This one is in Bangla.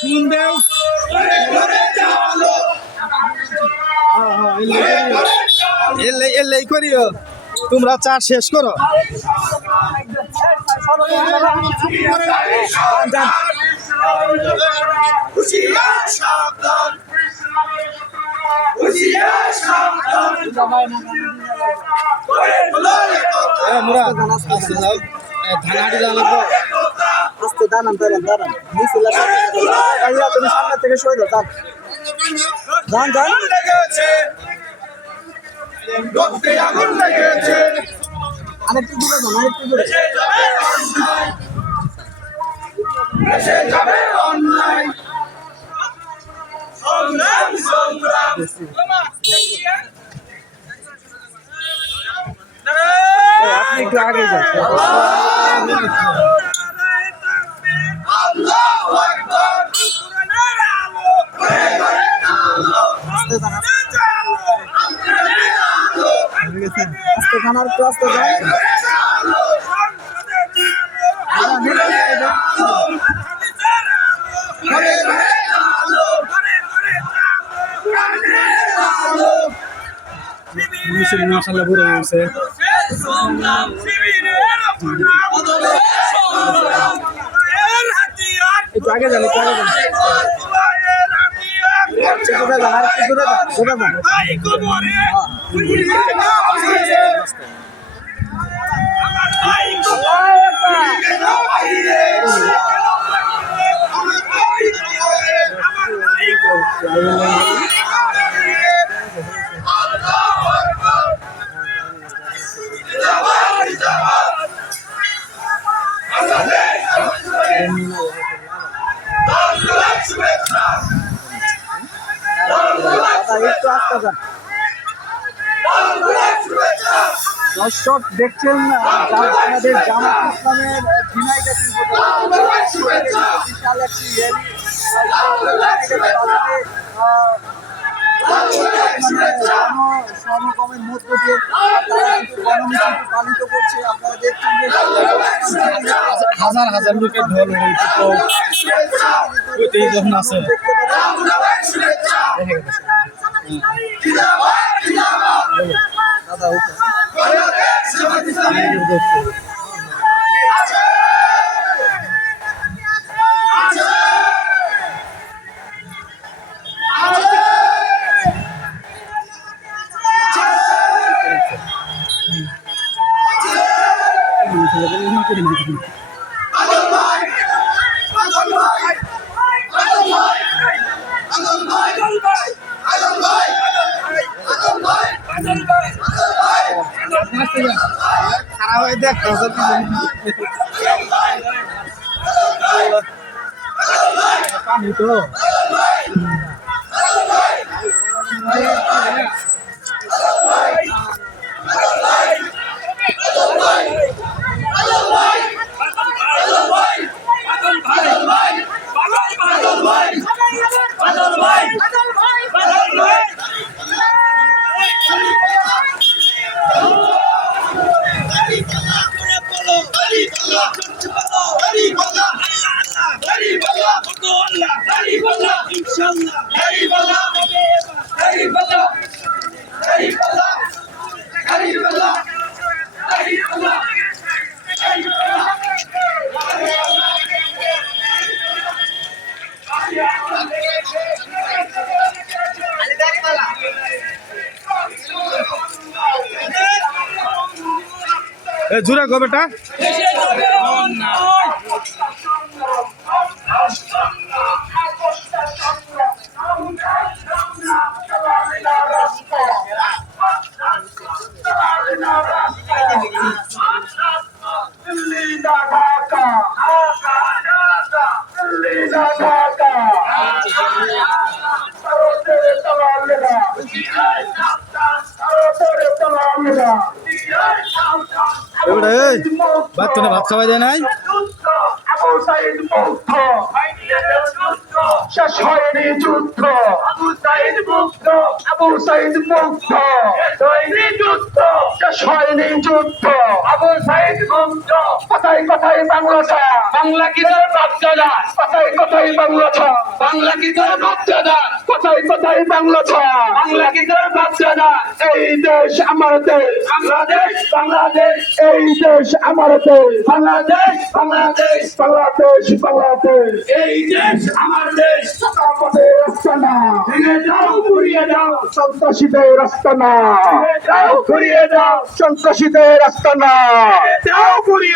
শুন দেও এলে করিও তোমরা চা শেষ করো ধানাটি জানাবো আস্তে দাঁড়ান তুমি সামনে থেকে সরে যান আরেকটু দূরে যান আরেকটু দূরে আপনি একটু আগে যান আস্তে খানার একটু আস্তে যান মাসাল্লাহ ঘুরে গেছে একটু আগে যান একটু আগে যান দর্শক দেখছেন বাংলাদেশ জামাত ইসলামের ঝিনাইদহ বিশাল একটি সমকমের মধ্য দিয়ে তারা কিন্তু গণমিছিল পালিত করছে আপনারা দেখছেন যে হাজার হাজার লোকের ঢোল যখন আছে দাদা খারাপ হয়ে দেখ পানি তো জুড়ে গো বেটা ভাত খাওয়া যায় নাই শেষ হয়নি যুদ্ধ আবু সাইদ মুক্ত আবু সাইদ মুক্ত হয়নি যুদ্ধ শেষ হয়নি যুদ্ধ আবু সাইদ মুক্ত কথায় কথায় বাংলা বাংলা কি তোর বাচ্চারা কথায় কথায় বাংলা ছ বাংলা কি তোর বাচ্চারা কথায় কথায় বাংলা ছ বাংলা কি তোর বাচ্চারা এই দেশ আমার দেশ বাংলাদেশ বাংলাদেশ এই দেশ আমার দেশ বাংলাদেশ বাংলাদেশ বাংলাদেশ বাংলাদেশ এই দেশ আমার দেশ আমাদের রাস্তানা ভেঙে দাও ঘুরিয়ে দাও সন্ত্রাসীদের রাস্তানা ভেঙে দাও ঘুরিয়ে দাও সন্ত্রাসীদের রাস্তানা দাও ঘুরিয়ে